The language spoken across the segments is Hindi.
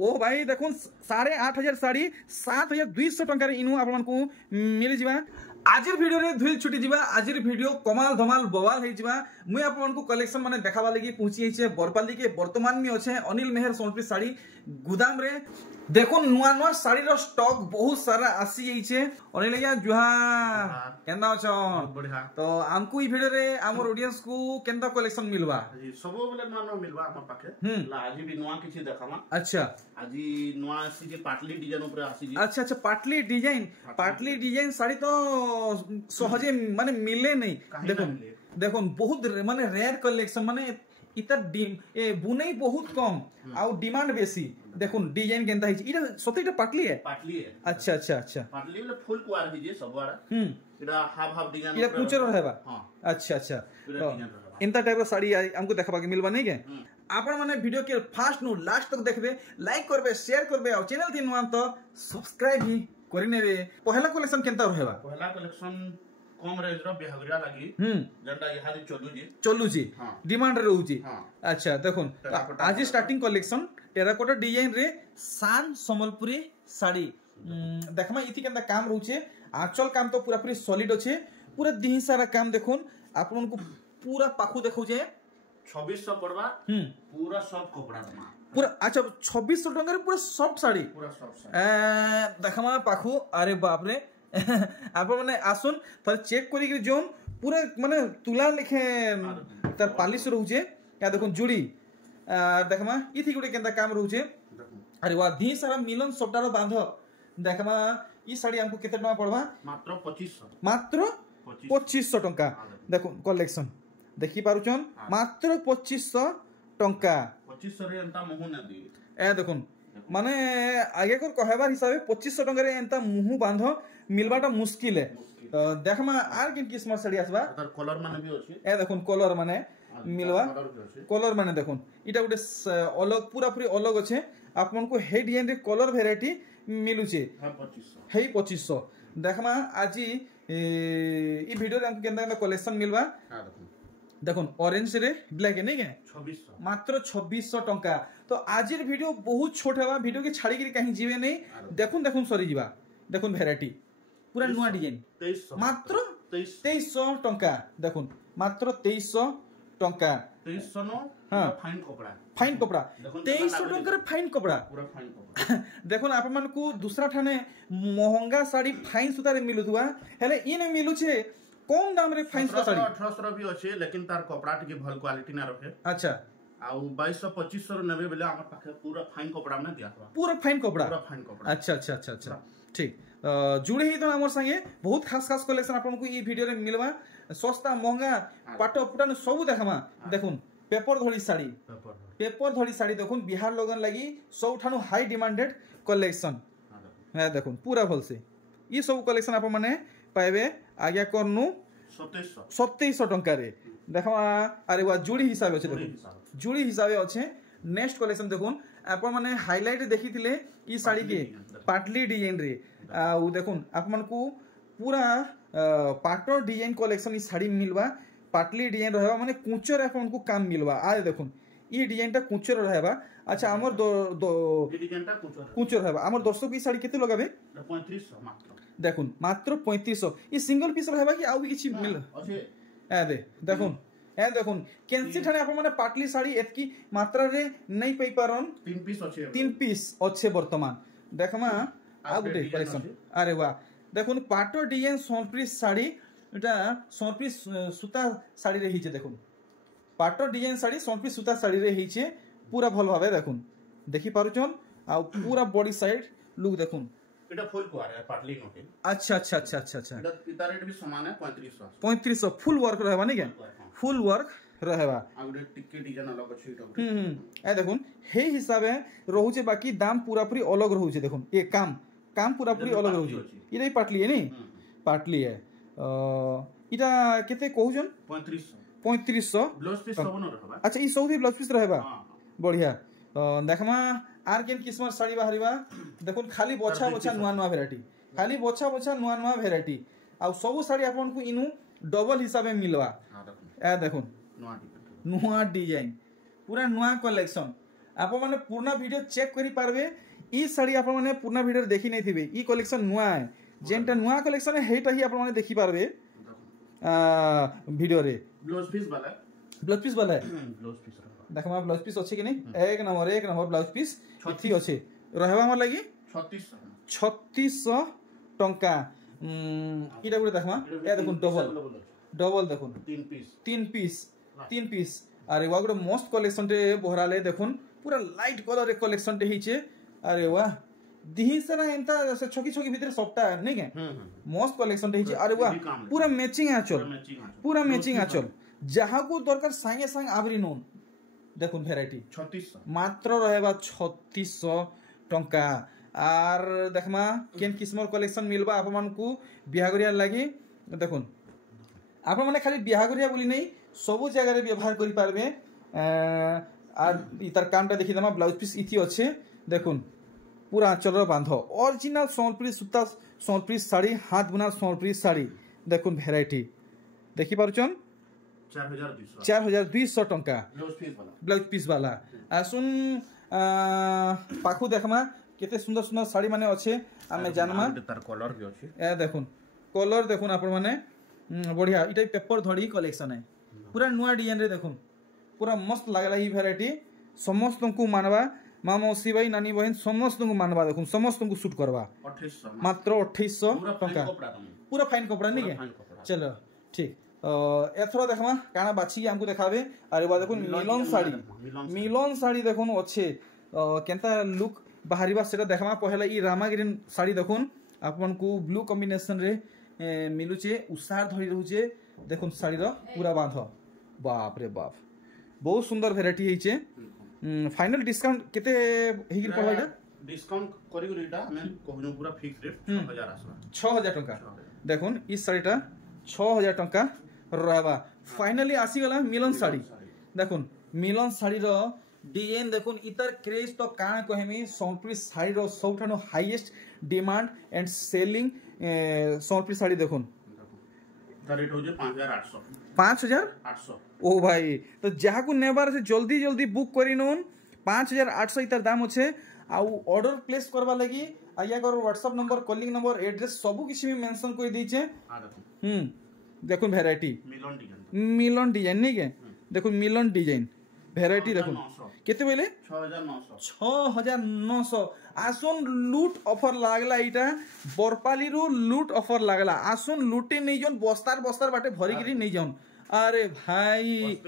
ओ भाई देखो 8,500 साड़ी 7,200 टंका इनु आपको मिल जावा। आज वीडियो रे धुल छुटी जीवा। आज वीडियो कमाल धमाल बवाल है जीवा। मुई आपको कलेक्शन माने देखावा लगी पहुंची है बरपाली के वर्तमान में अच्छे अनिल मेहर सोनप्री साड़ी गुदाम रे। देखो नुआ नुआ साड़ी रो स्टॉक बहुत सारा आसी जाइछे। अनिल भैया जुहार केना अछन? बढ़िया। तो हमको ई वीडियो रे हमर ऑडियंस को केनता कलेक्शन मिलवा? जी सबो बेले नुआ नुआ मिलवा हमर पाखे। ला आज भी नुआ किछि देखामा। अच्छा आज नुआ आसी जे पाटली डिजाइन ऊपर आसी जे। अच्छा अच्छा पाटली डिजाइन साड़ी तो सहजे माने मिले नहीं। देखो देखो बहुत माने रेयर कलेक्शन माने इतर बुनई बहुत कम आउ डिमांड बेसी। देखो डिजाइन केनता हिच इटा सतेटा पाटली है। अच्छा अच्छा अच्छा पाटली वाला फुल कुआर हिजे सबवारा। इटा हाफ डिजाइन इटा कुचर रहबा। हां अच्छा अच्छा इंता टाइप रो साड़ी हमको देखबा के मिलबा नहीं के? आपण माने वीडियो के फास्ट नु लास्ट तक देखबे, लाइक करबे, शेयर करबे और चैनल थी नुआ तो सब्सक्राइब भी करि नेबे। पहला कलेक्शन केनता रहबा? पहला कलेक्शन कम रेंज रो बेहगरिया लागि जंटा यहादी चलू जी डिमांड रे रहउची। अच्छा देखो आज स्टार्टिंग कलेक्शन टेराकोटा डिजाइन रे सान संबलपुरी साड़ी देखमा इथि केनता काम रहउचे। आंचल काम तो पूरा पूरी सॉलिड अछि। पूरा दिही सारा काम देखोन आपन को पूरा पाखु देखौ जे 2600 पड़वा पूरा सॉफ्ट कपड़ा पूरा। अच्छा 2600 टंका रे पूरा सॉफ्ट साड़ी पूरा सॉफ्ट देखमा पाखु। अरे बाप रे आप माने आसुन तर चेक करी के जोन पूरा माने तुला लिखे तर पालिश रहउचे। क्या देखो जुड़ी देखमा इथि गुटे केनता काम रहउचे। अरे वाह दी सारा मिलन सबटारो बांध देखमा ई साड़ी हमको केते टका पड़वा? मात्र 2500 मात्र 2500 टंका। देखो कलेक्शन देखि पारुचन मात्र 2500 टंका। 2500 रे एंता मुहु न दी ए देखो माने आगे को कहबार हिसाबे 2500 टंका रे एंता मुहु बांध मिलबाटा मुश्किल है। तो देखमा आर किन किस्म साड़ी आसबा तर कलर माने भी अछि। ए देखो कलर माने मिलवा कलर माने देखो इटा गुटे अलग पूरा पूरी अलग अछि। आपन को हे डिजाइन रे कलर वैरायटी मिलुचे। हे 2500 देखमा आज ई वीडियो रे हमको केनता कलेक्शन मिलवा। देखो ऑरेंज रे ब्लैक है नहीं के 2600 मात्र 2600 टंका। तो आज वीडियो बहुत छोट है वीडियो के छाड़ी के कहीं जीवे नहीं। देखो देखो सरी जीवा देखो वैरायटी पूरा नुआ डिजाइन मात्र 2300 टंका। देखो मात्र 2300 टंका 2300 नो फाइन कपड़ा 2300 टंका रे फाइन कपड़ा पूरा फाइन कपड़ा। देखो आप मन को दूसरा ठाने महंगा साड़ी फाइन सुता रे मिलुथुवा हेले इन मिलुछे कम दाम रे फाइन साड़ी 1800 भी अछि लेकिन तार कपड़ा टिके भल क्वालिटी ना रखे। अच्छा आउ 2200-2500 नेबे बेले हमर पाखे पूरा फाइन कपड़ा में दियावा पूरा फाइन कपड़ा। अच्छा अच्छा अच्छा अच्छा ठीक जुड़े ही तो हमर संगे बहुत खास खास कलेक्शन आपन को ई वीडियो रे मिलवा। सस्ता महंगा पाट पुटान सब देखमा। देखुन पेपर धड़ी साड़ी देखुन बिहार लोगन लगी सबठानु हाई डिमांडेड कलेक्शन है। देखुन पूरा भल से ई सब कलेक्शन आप माने पाइबे आज्ञा करनु 2700 टंका रे देखो। अरे वाह जुड़ी हिसाब अच्छे देखो जुड़ी हिसाब अच्छे। नेक्स्ट कलेक्शन देखुन आप माने हाईलाइट देखिथिले ई साड़ी के पाटली डिजाइन रे आ देखुन आप मन को पूरा पाटो डिजाइन कलेक्शन ई साड़ी मिलवा। पाटली डिजाइन रहबा माने कुचर आपन को काम मिलवा। आ देखुन ई डिजाइनटा कुचर रहबा। अच्छा हमर ई डिजाइनटा कुचर रहबा। हमर दर्शक ई साड़ी केते लगाबे? 3500 मात्र। देखुन मात्र 3500 ई सिंगल पीस रहबा कि आउ किछि मिल अछि? ए देखुन ए देखुन केनसी ठाने आप माने पाटली साड़ी एतकी मात्रा रे नहीं पई पारन। 3 पीस अच्छे वर्तमान देखमा आ गुटे कलेक्शन। अरे वाह देखुन पाटो डिजाइन सोनप्री साड़ी एटा सोनप्री सूता साड़ी रे हिचे। देखुन पाटो डिजाइन साड़ी सोनप्री सूता साड़ी रे हिचे पूरा भल भाबे देखुन देखि पारुचन आ पूरा बॉडी साइड लुक देखुन एटा फुल को आ रहा है पाटली नोटे। अच्छा अच्छा अच्छा अच्छा अच्छा एटा पिता रेट भी समान है 3500 फुल वर्क रहबा नहीं के फुल वर्क रहबा। आ गुटे टिक्के डिजाइन अलग अछि एटा। ए देखुन हे हिसाबे रहउचे बाकी दाम पूरा पूरी अलग रहउचे। देखुन ये काम पूरा पूरी अलग रहउचे। इरे पाटली है नी पाटली है इटा केते कहउजन 3500 ब्लाउज पीस सब न रहबा। अच्छा ई सौदी ब्लाउज पीस रहबा बढ़िया। देखमा आर केन किस्म साड़ी बाहरिबा। देखुन खाली बछा बछा नुआ नुआ वैरायटी खाली बछा बछा नुआ नुआ वैरायटी आ सब साड़ी आपन को इनु डबल हिसाबे मिलवा। ए देखुन नुआ डिजाइन पूरा नुआ कलेक्शन आप मैंने पुराना वीडियो चेक करि पारबे ई साड़ी आप मैंने पुराना वीडियो देखि नै थिबे ई कलेक्शन नुआ है जेनटा नुआ कलेक्शन है हेटा ही आप मैंने देखि पारबे वीडियो रे ब्लाउज पीस वाला है ब्लाउज पीस देखमा ब्लाउज पीस अछि कि नै एक नंबर ब्लाउज पीस इथि अछि रहबा हमर लागि 3600 टंका इटा गुटे देखमा ए देखुन डबल देखुन तीन पीस अरे वाह गोटे मस्त कलेक्शन टे बहराले देखुन पूरा लाइट कलर रे कलेक्शन टे हिचे अरे वाह दिही सारा एंता से छोकी भीतर सबटा नै के मस्त कलेक्शन टे हिचे अरे वाह पूरा मैचिंग आचल जहा को दरकार संगे संग आवरी नोन देखुन वैरायटी 3600 मात्र रहेबा 3600 टंका आर देखमा केन किस्मर कलेक्शन मिलबा आप मन को बिहागरिया लागि देखुन आप माने खाली बिहागरिया बोली नहीं सबु जगह रे व्यवहार करि पारबे आर इतर कामटा देखि दमा ब्लाउज पीस इथि अछि देखुन पूरा आंचल रो बांध ओरिजिनल सोनपुरी सूता सोनपुरी साड़ी हाथ बुना सोनपुरी साड़ी देखुन वैरायटी देखि पारुचन 4200 टंका ब्लाउज पीस वाला आसुन पाखु देखमा केते सुंदर साड़ी माने अच्छे आमे जानमा तार कलर भी अछि ए देखुन कलर देखुन आपण माने बढ़िया इटा पेपर धड़ी कलेक्शन है पूरा नुआ डिजाइन रे देखुन पूरा मस्त लागला ई वैरायटी समस्त को मानवा माँ मौसी भाई नानी बहन समस्त को मानवा देखुन समस्त को शूट करवा 2800 मात्र 2800 टंका पूरा फाइन कपड़ा नहीं के चलो ठीक एथरो देखमा काना बाछी हमको देखाबे अरे बा देखुन मिलन साड़ी देखुन अच्छे केनता लुक बाहरीबा सेटा देखमा पहला ई रामा ग्रीन साड़ी देखुन आपन को ब्लू कॉम्बिनेशन रे मिलुचे उसार धरी रहउचे देखुन साड़ी रो पूरा बांध बाप रे बाप बहुत सुंदर वैरायटी हिचे फाइनल डिस्काउंट केते हिगिर पड़बा इटा डिस्काउंट करी गुरीटा हमें कहनु पूरा फिक्स रेट 6000 आसबा 6000 टंका देखुन ई साड़ीटा 6000 टंका रहबा फाइनली आसी गला मिलन साड़ी देखुन मिलन साड़ी रो डिजाइन देखुन इतर क्रेज तो काना कहमी सोनपुरी साड़ी रो सबठानो highest demand and selling Sonpuri sari देखुन रेट हो जे 5800 ओ भाई तो जहा को नेबार से जल्दी बुक करी नोन 5800 इतर दाम अच्छे आउ ऑर्डर प्लेस करबा लगी आया कर WhatsApp number calling number address सब किसी भी मेंशन कर दीचे देखुन वैरायटी मिलन डिजाइन नहीं के देखुन मिलन डिजाइन वैरायटी देखुन केते बेले 6900 आसुन लूट ऑफर लागला इटा बरपाली रो लूट ऑफर लागला आसुन लूटे नहीं जन बस्तार बाटे भरी गिरी नहीं जन अरे भाई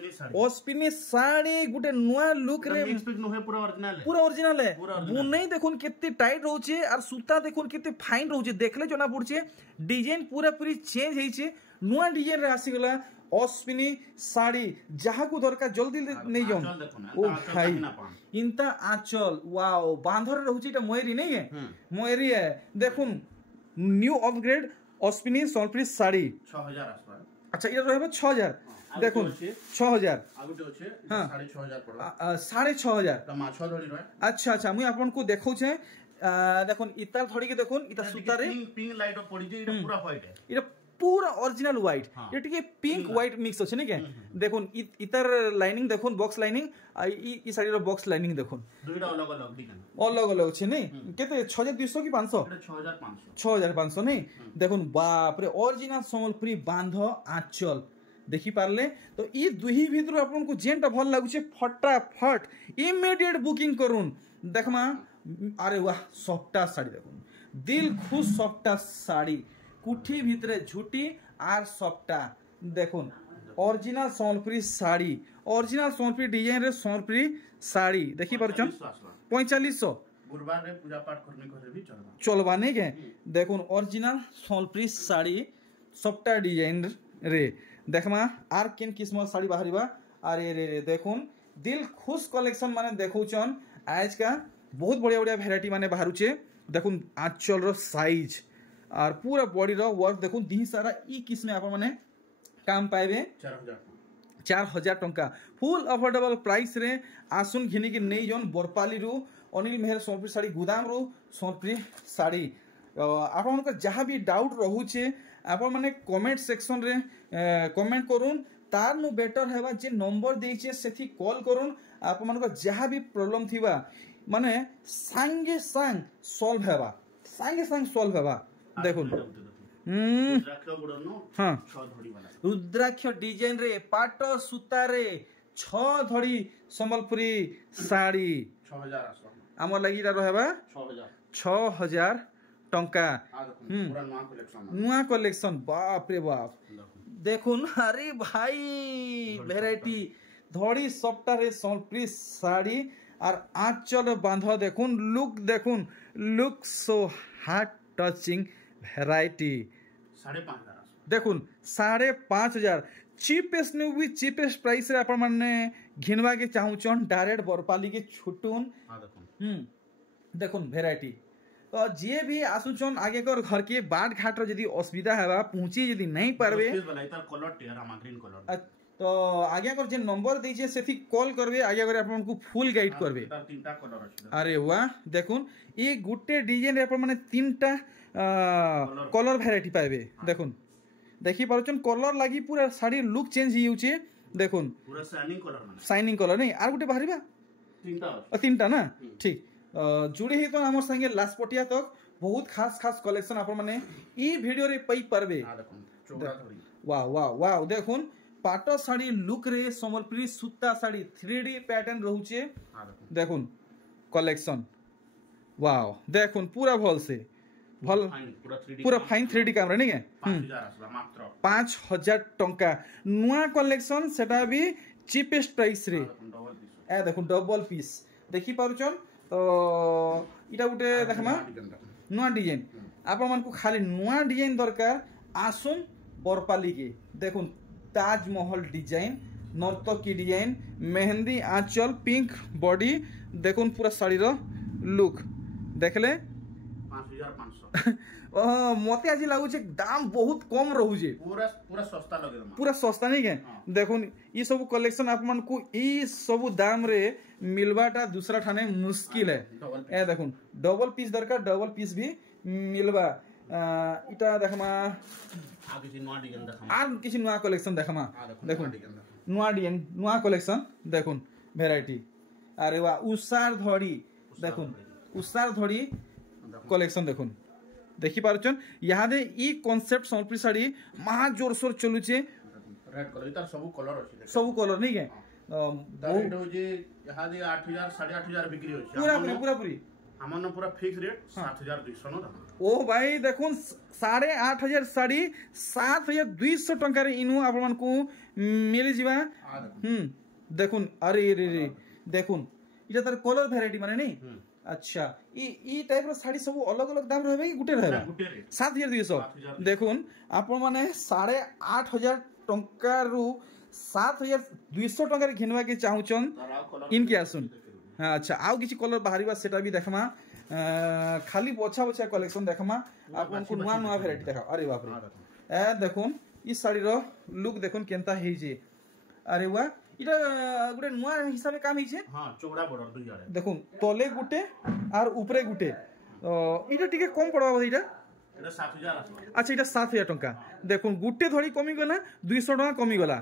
ओस्पिनी साड़ी गुटे नुआ लुक रे पूरा ओरिजिनल है बुनै देखुन केते टाइट रहउचे और सूता देखुन केते फाइन रहउचे देखले जना पड़छे डिजाइन पूरा पूरी चेंज हेइचे नुआ डिजाइन रे आसी गला ओस्पिनी साड़ी जहा को दरकार जल्दी नहीं जाऊं ओ भाई इनता आंचल वाओ बांधर रहउची ता मोयरी नहीं है मोयरी है देखुन न्यू अपग्रेड ओस्पिनी सोनपुरी साड़ी 6000 आसपास अच्छा ये रहबे 6000 देखुन 6000 आगुटे अछि 6500 पड़ो 6500 त माछो धरी रहे अच्छा मुई आपन को देखौ छे देखुन इता धड़ी के देखुन इता सूता रे पिंक लाइट पड़ी जे इटा पूरा व्हाइट है इटा पूरा ओरिजिनल व्हाइट ये टिके पिंक व्हाइट मिक्स अछि ने के देखुन इतर लाइनिंग देखुन बॉक्स लाइनिंग ई साड़ी रो बॉक्स लाइनिंग देखुन दुईटा अलग अलग अछि नै केते 6200 की 500 6500 नै देखुन बाप रे ओरिजिनल संबलपुरी बांध आंचल देखि पारले तो ई दुही भीतर आपन को जेंटा भल लागु छे फटाफट इमीडिएट बुकिंग करून देखमा अरे वाह सॉफ्टा साड़ी देखुन दिल खुश सॉफ्टा साड़ी कुठी भीतरे झुटी आर सॉफ्टा देखुन original Sonpuri sari original Sonpuri design रे सोनपुरी साड़ी देखि पारुछन 4500 गुरुवार रे पूजा पाठ करने को भी चलबा नहीं के देखुन ओरिजिनल सोनपुरी साड़ी सॉफ्टा डिजाइन रे देखमा आर केन किस्म साड़ी बाहरीबा अरे रे देखुन दिल खुश कलेक्शन माने देखौचन आज का बहुत बढ़िया वैरायटी माने बाहरुचे देखुन आंचल रो साइज और पूरा बॉडी रो वर्क देखुन दी सारा ई किस्म आप माने काम पाइबे 4000 टंका फुल अफोर्डेबल प्राइस रे आसुन घिनी की नहीं जन बरपाली रू अनिल मेहर सोनपुरी साड़ी गोदाम रू सोनपुरी साड़ी आप जहाँ भी डाउट रहुचे आप माने कमेंट सेक्शन रे कमेंट करूँ तार नु बेटर हेबा जे नंबर देइछे सेथि कॉल करून आप मन जहाँ भी प्रॉब्लम थिबा माने सांगे सांग सॉल्व हेबा सांगे सांग सॉल्व हेबा देखुन हाँ रुद्राक्ष डिजाइन रे पाट सूता रे 6 धड़ी संबलपुरी साड़ी 6000 आम लगी रहबा 6000 टंका नुआ कलेक्शन बाप रे बाप देखुन अरे भाई वेराइटी धड़ी सप्ताहे संबलपुरी साड़ी और आंचल बांध देखुन look so heart touching variety 5,500 देखुन 5,500 चीपेस्ट नु भी चीपेस्ट प्राइस रे अपन माने घिनवा के चाहूचन डायरेक्ट बरपाली के छुटुन देखुन वेराइटी तो जे भी आसुचन आगे कर घर के बाट घाट रो यदि असुविधा हेबा पहुंची यदि नहीं पारबे कलर टेरा ग्रीन कलर तो आगे कर जे नंबर दीजिए सेथि कॉल करबे आगे कर अपन को फुल गाइड करबे तीनटा कलर अछि अरे वाह देखुन ये गुटे डिजाइन रे अपन माने तीनटा कलर वेराइटी पाइबे देखुन देखि पारुचन कलर लागी पूरा साड़ी लुक चेंज ही होचे देखुन पूरा शाइनिंग कलर नहीं आर गुटे बाहरीबा तीनटा ना ठीक जुड़ी ही तो हमर संगे लास्टपटिया तक बहुत खास कलेक्शन अपन माने ई वीडियो रे पई परबे वाह वाह वाह देखुन पाट साड़ी लुक रे संबलपुरी सूता साड़ी 3D पैटर्न रहउचे देखुन कलेक्शन वाह देखुन पूरा भल से भल पूरा फाइन 3D कैमरा नहीं है 5,000 टंका नुआ कलेक्शन सेटा भी चीपेस्ट प्राइस रे ए देखुन डबल पीस देखि पारुचन तो इटा गुटे देखमा नुआ डिजाइन आपण मन को खाली नुआ डिजाइन दरकार आसुन बरपाली के देखुन ताजमहल डिजाइन नर्तकी डिजाइन मेहंदी आंचल पिंक बॉडी देखुन पूरा साड़ी रो लुक देखले 5,500 मते आज लागुचे दाम बहुत कम रहउचे पूरा सस्ता नहीं के देखुन ई सब कलेक्शन आप मन को ई सब दाम रे मिलबाटा दूसरा ठाने मुश्किल है ए देखुन डबल पीस दरकार डबल पीस भी मिलबा इटा देखमा आर किसी नुआ कलेक्शन देखमा देखुन नुआ डिजाइन नुआ कलेक्शन देखुन वेराइटी अरे वाह उसार धड़ी देखुन उसार धड़ी कलेक्शन देखुन देखि पारुचन यहाँ दे ई कांसेप्ट संबलपुरी साड़ी महा जोर सोर चलुचे रेड कलर इतार सब कलर नहीं के रेट हो जे यहाँ दे 8,000 8,500 बिक्री होचे पूरा हमन पूरा फिक्स रेट 7,200 न ओ भाई देखुन 8,500 साड़ी 7,200 टंका रे इनु आपण मन को मिल जिबा देखुन अरे रे देखुन इटा तार कलर वेराइटी माने नहीं अच्छा ई टाइप रो साड़ी सब अलग अलग दाम रहबे कि गुटे रहबे 7,200 देखुन आपण माने 8,500 टंका रु 7,200 टंका रे घिनवा के चाहूचन इनके आसुन हाँ अच्छा आउ किसी कलर बाहरीबा सेटा भी देखमा खाली बछा कलेक्शन देखमा आपन को नुआ वेराइटी देखा अरे बाप रे ए देखुन ई साड़ी रो लुक देखुन केनता हेई जे अरे वाह इटा गुटे नुआ हिसाबे काम हिचे हां चौड़ा बॉर्डर दुई आरे देखुन तले गुटे और ऊपरे गुटे इटा टिके कम पड़बा इटा एटा 7,000 आसबा अच्छा इटा 7,000 टंका देखुन गुटे धड़ी कमी गला 200 टंका कमी गला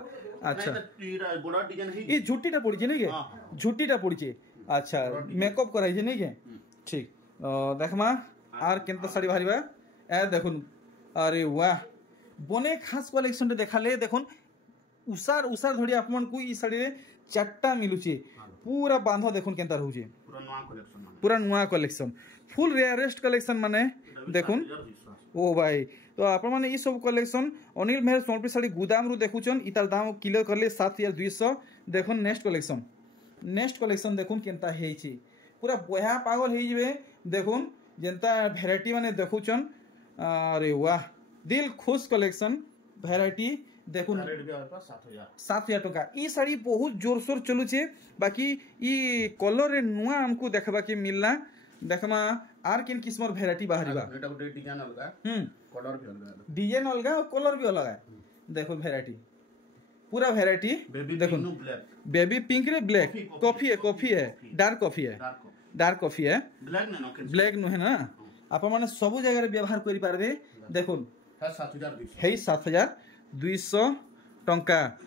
अच्छा बॉर्डर डिजाइन हे ई झुट्टीटा पड़ी जे नहीं के झुट्टीटा पड़ी जे अच्छा मेकअप कराई जे नहीं के ठीक देखमा आर केनता साड़ी बाहरीबा ए देखुन अरे वाह बने खास कलेक्शन रे देखाले देखुन उसार धड़ी आपमन को ई साड़ी रे चारटा मिलुचे पूरा बांधो देखुन केनता रहउचे पूरा नुआ कलेक्शन फुल रेयरेस्ट कलेक्शन माने देखुन ओ भाई तो आपण माने ई सब कलेक्शन अनिल मेहर संबलपुरी साड़ी गुदाम रु देखुचन इतार दाम क्लियर करले 7,200 देखुन नेक्स्ट कलेक्शन देखुन केनता हेछि पूरा बया पागल हेइ जबे देखुन जेंता वेराइटी माने देखुचन अरे वाह दिल खुश कलेक्शन वेराइटी देखुन 7,000 टका ई साड़ी बहुत जोर सोर चलुचे बाकी ई कलर रे नुआ हमको देखबा के मिलना देखमा आर किन किस्मर वेराइटी बाहरीबा एटा गुटे डिजाइन अलगा कलर भी अलगा डिजाइन अलगा और कलर भी अलगा देखो वेराइटी पूरा वेराइटी देखुन बेबी पिंक रे ब्लैक कॉफी है डार्क कॉफी है ब्लैक नो है ना आप माने सब जगह रे व्यवहार करि पारबे देखुन 7,200 टंका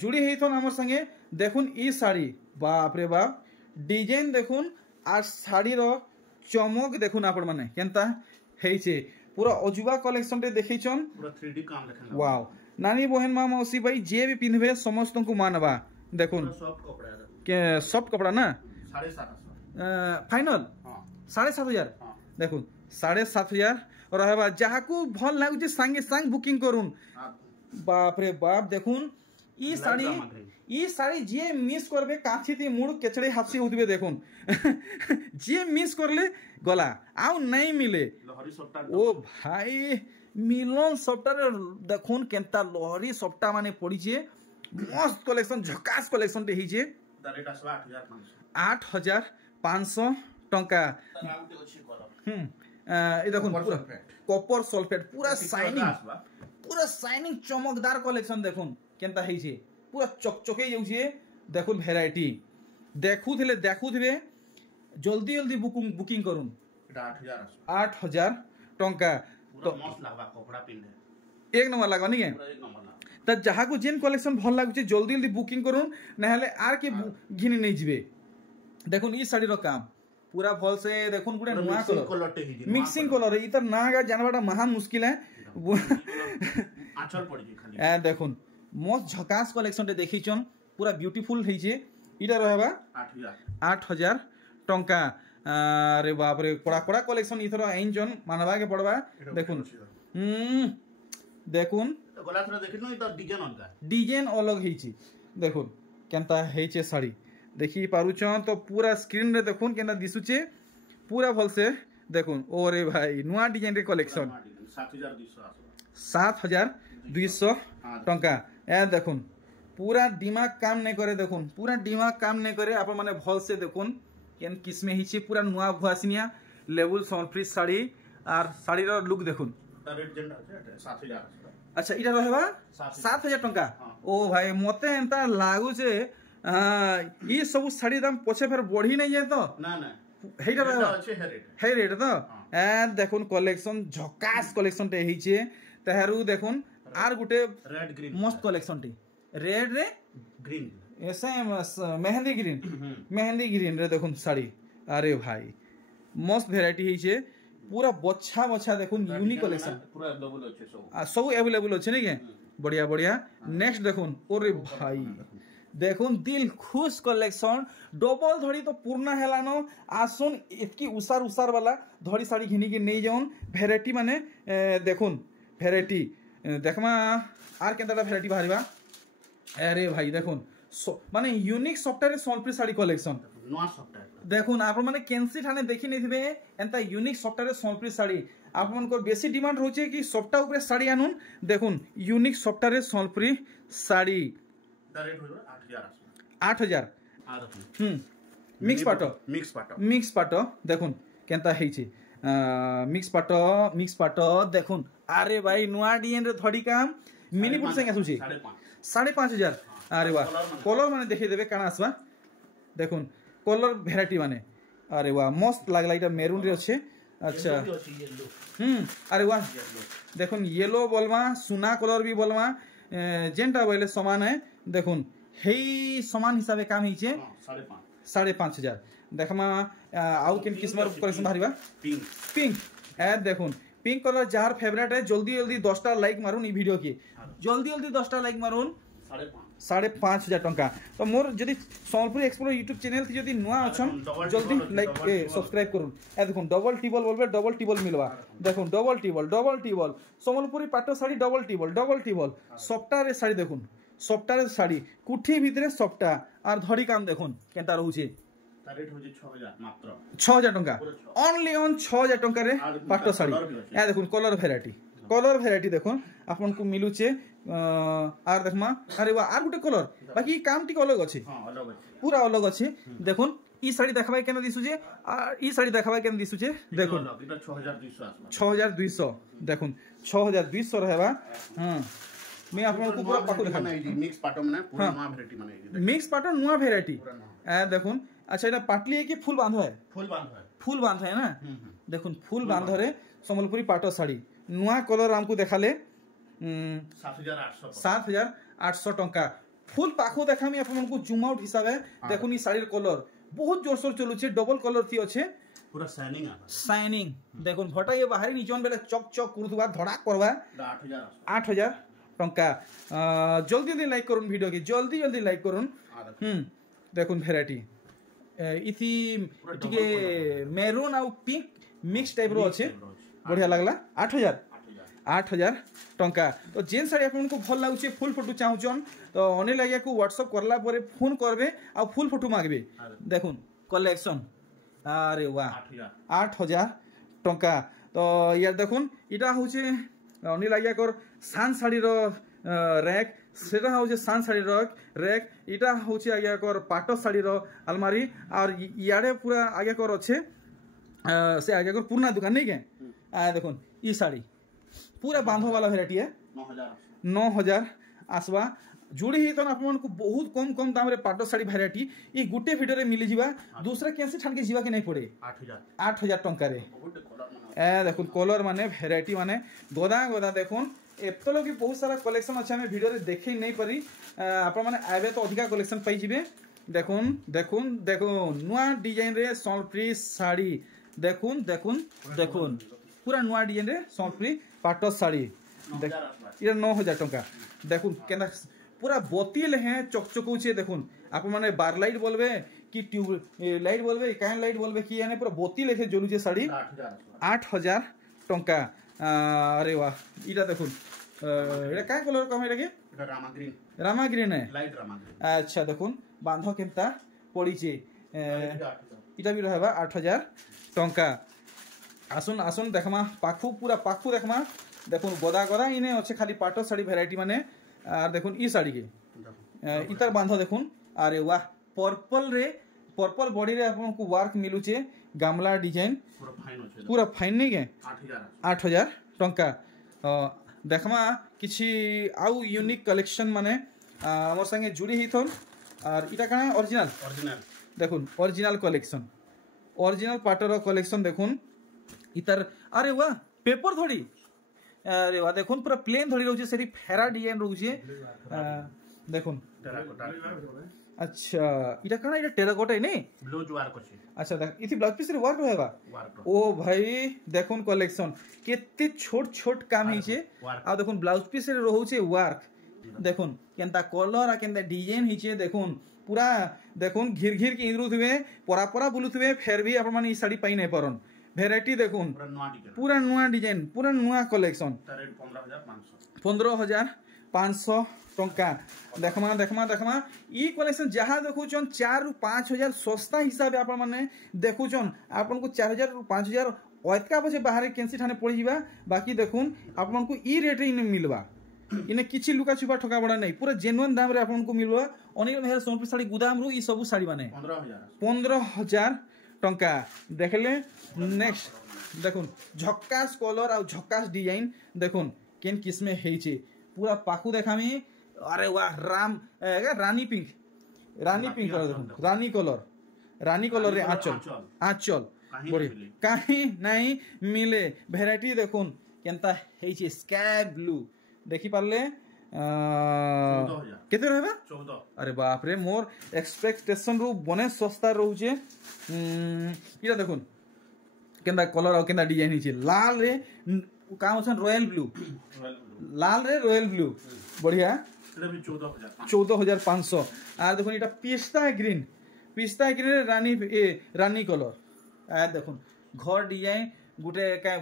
जुड़ी हेथन हमर संगे देखुन ई साड़ी बाप रे बाप डिजाइन देखुन आर शाड़ी रो चमक देखुन आपण माने केनता हेइछे पूरा अजुबा कलेक्शन रे देखैछन पूरा 3D काम देखन वाओ नानी बहन मां मौसी भाई जे भी पिनबे समस्त को मानबा देखुन सॉफ्ट कपड़ा है के सॉफ्ट कपड़ा ना 7,500 फाइनल हां 7,500 हां देखुन 7,500 रहबा जहाकू भल लागुचे संगे संग बुकिंग करून बाप रे बाप देखुन ई साड़ी जे मिस करबे काछीती मुड़ केचड़े हाथी उठबे देखुन जे मिस करले गला आउ नहीं मिले ओ भाई मिलन सप्ताह देखुन केनता लहरी सप्ताह माने पड़ीचे मस्त कलेक्शन झकास कलेक्शन टे हिचे 8,500 टंका ए देखुन कॉपर सल्फेट पूरा शाइनिंग चमकदार कलेक्शन देखुन केनता हिचे पूरा चकचके जाउछे देखुन वैरायटी देखुथिबे जल्दी जल्दी बुकिंग करूँ 8,000 टंका तो मस्त लागबा कपड़ा पिनले एक नंबर लागबा नहीं त जहाँ को जेन कलेक्शन भल लागुचे जल्दी जल्दी बुकिंग करूँ नहले आर के घिनी नहीं जीवे देखुन ई साड़ी रो काम पूरा भल से देखुन गुडे नुआ कलर मिक्सिंग कलर इतर ना गा जानबाटा महान मुश्किल है आंचल पड़ जे खाली ए देखुन मस्त झकास कलेक्शन टे देखिचन पूरा ब्यूटीफुल हेइचे इटा रहबा 8,000 टंका अरे बाप रे कड़ा कड़ा कलेक्शन इथरो आइनजन मानबा के पड़बा देखुन देखुन गला थरा देखिनो इ त डिजाइन अलग हेइची देखुन केनता हेइचे साड़ी देखि पारुचन तो पूरा स्क्रीन रे देखुन केनता दिसुचे पूरा भल से देखुन ओरे भाई नुआ डिजाइन रे कलेक्शन 7,200 टंका ए देखुन पूरा दिमाग काम नहीं करे देखुन पूरा दिमाग काम नहीं करे आपण माने भल से देखुन केन किस्मे हिचे पूरा नुआ भुआसिनिया लेवल सनफ्री साड़ी आर साड़ी रो लुक देखुन रेट जेंडा है 7,000 अच्छा इटा रहबा 7,000 टंका ओ भाई मते एंता लागु छे ई सब साड़ी दाम पछे फेर बढ़ी नहीं जाए तो ना ना हेइटा रहबा अच्छे हे रेट तो ए देखुन कलेक्शन झकास कलेक्शन टे हिचे तहरु देखुन आर गुटे रेड ग्रीन मस्त कलेक्शन टी रेड रे ग्रीन ऐसे मेहंदी ग्रीन रे देखुन साड़ी अरे भाई मस्त वैरायटी हिचे पूरा बच्छा बच्छा देखुन यूनिक कलेक्शन पूरा अवेलेबल अछि सब अवेलेबल अछि नहीं के बढ़िया बढ़िया नेक्स्ट देखुन ओरे भाई देखुन दिल खुश कलेक्शन डबल धड़ी तो पूर्ण हेलानो आसुन एतकी उसार वाला धड़ी साड़ी घिनी के नहीं जाउन वैरायटी माने देखुन वैरायटी देखमा आर केनता वैरायटी बाहरिबा अरे भाई देखुन माने यूनिक सॉफ्टवेयर सोनप्री साड़ी कलेक्शन नवा सॉफ्टवेयर देखुन आप माने केंसी ठाने देखि नै थिबे एंता यूनिक सॉफ्टवेयर सोनप्री साड़ी आप मन को बेसी डिमांड होचे कि सॉफ्टवेयर ऊपर साड़ी आनुन देखुन यूनिक सॉफ्टवेयर सोनप्री साड़ी रेट हो 8,000 मिक्स पाटो देखुन केनता हेइचे मिक्स पाटो देखुन अरे भाई नुआ डिजाइन रे थोड़ी काम मिनी पुट संगे आसुची 5,500 अरे वाह कलर माने देखि देबे काना आसबा देखुन कलर वैरायटी माने अरे वाह मस्त लागला इटा मेरून रे अछि अच्छा अरे वाह देखुन येलो बोलवा सुना कलर भी बोलवा जेंटा बोले समान है देखुन हेई समान हिसाबे काम हिचे 5,500 देखमा आउ केन किस्मर कलेक्शन बाहरिबा पिंक ए देखुन पिंक कलर जार फेवरेट है जल्दी जल्दी 10टा लाइक मारुन ई वीडियो की जल्दी 10टा लाइक मारुन 5,500 टंका तो मोर जदि सोनपुर एक्सप्लोर यूट्यूब चैनल थी जदि नुआ अछन जल्दी लाइक सब्सक्राइब करूँ ए देखुन डबल टिबल बोलबे डबल टिबल मिलवा देखुन डबल टिबल समलपुरी पाटो साड़ी डबल टिबल सप्ताह रे साड़ी देखुन सप्ताह रे साड़ी कुठी भितरे सप्ताह आर धड़ी काम देखुन केनता रहउचे रेट होजे 6,000 मात्र 6,000 टंका ओनली ऑन 6,000 टंका रे पाटो साड़ी ए देखुन कलर वैरायटी देखुन आपन को मिलुचे आर देखमा अरे वाह आर गुटे कलर बाकी काम टिक अलग अछि पूरा अलग अछि देखुन ई साड़ी देखबाय केना दिसुचे आ ई साड़ी देखबाय केना दिसुचे देखुन 6,200 देखुन 6,200 रहबा मैं आपन को पूरा पाटो देखा मिक्स पाटो माने पूरा नवा वैरायटी माने मिक्स पाटो नवा वैरायटी ए देखुन अच्छा एटा पाटली है कि फुल बांधो है फुल बांधो है ना देखुन फुल बांधो रे समलपुरी पाटो साड़ी नुआ कलर हमको देखाले 7,800 7,800 टंका फुल पाखो देखामी आपको जूम आउट हिसाब है देखुन साड़ी कलर बहुत जोरसोर चलुचे डबल कलर थी अच्छे पूरा शाइनिंग शाइनिंग देखुन भटा ये बाहर निचन बेले चक चक करथुवा धड़ाक करवा 8000 टंका जल्दी जल्दी लाइक करुन वीडियो के जल्दी जल्दी लाइक करुन देखुन भेराइटी इथि टिके मेरून आउ पिंक मिक्स टाइप रो अच्छे बढ़िया लगला 8000 टंका तो जेन साड़ी आपको भल लगुचे फुल फोटो चाहूचन तो अनिल आज्ञा को व्हाट्सएप करला परे फोन करबे आ फुल फोटो मांगबे देखुन कलेक्शन अरे वाह 8000 टंका तो यार देखुन इटा होचे अनिल आज्ञा कर सान साड़ी रो रैक सेटा होचे सान साड़ी रो रैक इटा होचे आज्ञा कर पाटो साड़ी रो अलमारी और याडे पूरा आज्ञा कर अच्छे से आज्ञा कर पुराना दुकान नहीं के देखुन ई साड़ी पूरा बांधो वाला वेराइटी है 9000 आसवा जोड़ी ही तो आपको बहुत कम कम दाम रे पाटो साड़ी वेराइटी ये गुटे वीडियो रे मिली जीवा दूसरा कैसे छान के जीवा के नहीं पड़े 8000 टंका रे देखुन कलर माने वेराइटी माने गोदा गोदा देखुन एतलो की बहुत सारा कलेक्शन अच्छा हमें वीडियो रे देखे नहीं पारी आपण माने आबे तो अधिका कलेक्शन पाई जिवे देखुन देखुन देखुन नुआ डिजाइन रे सॉल्फ्री साड़ी देखुन देखुन देखुन पूरा नुआ डिजाइन रे सॉल्फ्री पाटो साड़ी ये 9000 टंका देखुन केना पूरा बोतिल है चकचकौचे देखुन आप माने बार लाइट बोलबे कि ट्यूब लाइट बोलबे कान लाइट बोलबे कि यानी पूरा बोतिल है जलुचे साड़ी 8000 टंका अरे वाह इटा देखुन एटा का कलर कम है के रामा ग्रीन है लाइट रामा ग्रीन अच्छा देखुन बांधो केनता पड़ीचे इटा भी रहबा 8000 टंका आसुन आसुन देखमा पाखु पूरा पाखु देखमा देखुन गोदा गोदा इने अच्छे खाली पाटो साड़ी वेराइटी माने और देखुन ई साड़ी के इतर बांधो देखुन अरे वाह पर्पल बॉडी रे आपको वर्क मिलुचे गामला डिजाइन पूरा फाइन नहीं के 8000 टंका देखमा किछि आउ यूनिक कलेक्शन माने हमर संगे जुड़ी ही थन और इटा काना ओरिजिनल देखुन ओरिजिनल कलेक्शन ओरिजिनल पाटो कलेक्शन देखुन इतर अरे वाह पेपर थोड़ी अरे वाह देखुन पूरा प्लेन थोड़ी रहउचे सेरी फेरा डिजाइन रहउचे देखुन अच्छा इटा काना इटा टेराकोटा नै ब्लाउज वर्क अछि अच्छा देख इथि ब्लाउज पीस रे वर्क रहबा ओ भाई देखुन कलेक्शन केते छोट छोट काम हिचे आ देखुन ब्लाउज पीस रे रहउचे वर्क देखुन केनता कलर आ केनता डिजाइन हिचे देखुन पूरा देखुन घिर घिर के इरुथवे परा परा बुलुथवे फेर भी आपण माने ई साड़ी पाई नै परन वेराइटी देखुन पूरा नुआ डिजाइन पूरा नुआ कलेक्शन 15500 टंका देखमा देखमा देखमा ई कलेक्शन जहाँ देखुचन 4 ରୁ 5000 सस्ता हिसाब आपण माने देखुचन आपन को 4000 ରୁ 5000 ओतका पछे बाहर केंसी ठाने पड़ी जीवा बाकी देखुन आपन को ई रेट रे इने मिलबा इने किछि लुका छुपा ठका बड़ा नहीं पूरा जेन्युइन दाम रे आपन को मिलबा अनिल मेहर सोनपुर साड़ी गोदाम रु ई सब साड़ी माने 15000 टंका देखले नेक्स्ट देखुन झक्कास कलर और झक्कास डिजाइन देखुन केन किस्मे हेइचे पूरा पाखु देखामी अरे वाह रानी पिंक कलर देखुन रानी कलर रे आंचल बड़ी काहे नहीं मिले वेराइटी देखुन केनता हेइचे स्काई ब्लू देखि पारले केते रहबा 14 अरे बाप रे मोर एक्सपेक्टेशन रु बने सस्ता रहउचे इटा देखुन केंदा कलर और केंदा डिजाइन हिचे लाल रे काम छन रॉयल ब्लू लाल रे रॉयल ब्लू बढ़िया एटा भी 14500 आ देखुन इटा पिस्ता ग्रीन रे रानी कलर आ देखुन घर डिजाइन गुटे का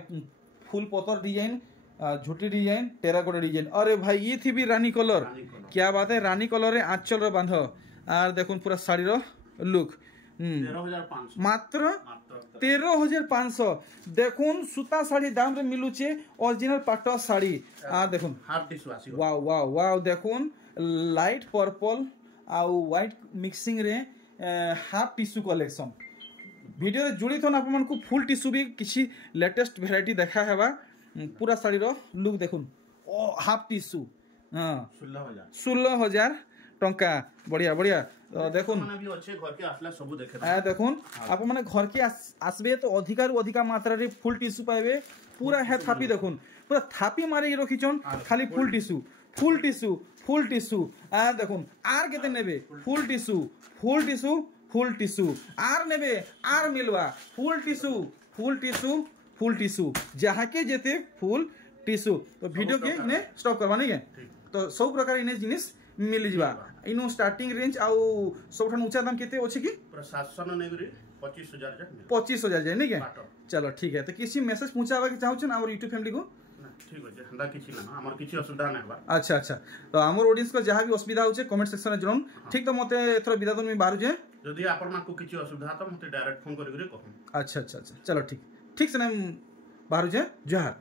फुल पतर डिजाइन झुटी डिजाइन टेराकोटा डिजाइन अरे भाई ये थी भी रानी कलर क्या बात है रानी कलर रे आंचल रे बांधो और देखुन पूरा साड़ी रो लुक 13500 मात्र 13500 देखुन सूता साड़ी दाम रे मिलुचे ओरिजिनल पाटो साड़ी आ देखुन हाफ टिश्यू आसी वाओ वाओ वाओ देखुन लाइट पर्पल आ व्हाइट मिक्सिंग रे हाफ टिश्यू कलेक्शन वीडियो रे जुड़ी थन आपन को फुल टिश्यू भी किछि लेटेस्ट वेराइटी देखा हेबा पूरा साड़ी रो लुक देखुन ओ हाफ टिश्यू हां 16000 टंका बढ़िया बढ़िया देखुन माने भी अच्छे घर के आसला सब देखे देखुन आप माने घर के आसबे तो अधिकार अधिका मात्रा रे फुल टिश्यू पाइबे पूरा है थापी देखुन पूरा थापी मारे रखिचन खाली फुल टिश्यू ফুল টিস্যু দেখুন আর কেতে নেবে ফুল টিস্যু ফুল টিস্যু ফুল টিস্যু আর নেবে আর মিলবা ফুল টিস্যু ফুল টিস্যু ফুল টিস্যু যাহাকে যেতে ফুল টিস্যু तो वीडियो के इने स्टॉप करवा नहीं है तो सब प्रकार इने जिनिस मिल जिबा इनो स्टार्टिंग रेंज आउ सबठान ऊंचा दाम केते अछि की पूरा 700 नेगरी 25000 जाक 25000 जाय नहीं है चलो ठीक है तो किसी मैसेज पहुंचावा के चाहू छन हमर YouTube फैमिली को ठीक होजे हंदा किछि ना हमर किछि असुविधा नै बा अच्छा अच्छा तो हमर ऑडियंस को जहां भी असुविधा होचे कमेंट सेक्शन में जरूर ठीक तो मते एथरो विदा दन में बाहर जे यदि आपन मा को किछि असुविधा तो मते डायरेक्ट फोन करि कहू अच्छा अच्छा अच्छा चलो ठीक ठीक से ना बाहर जे जहार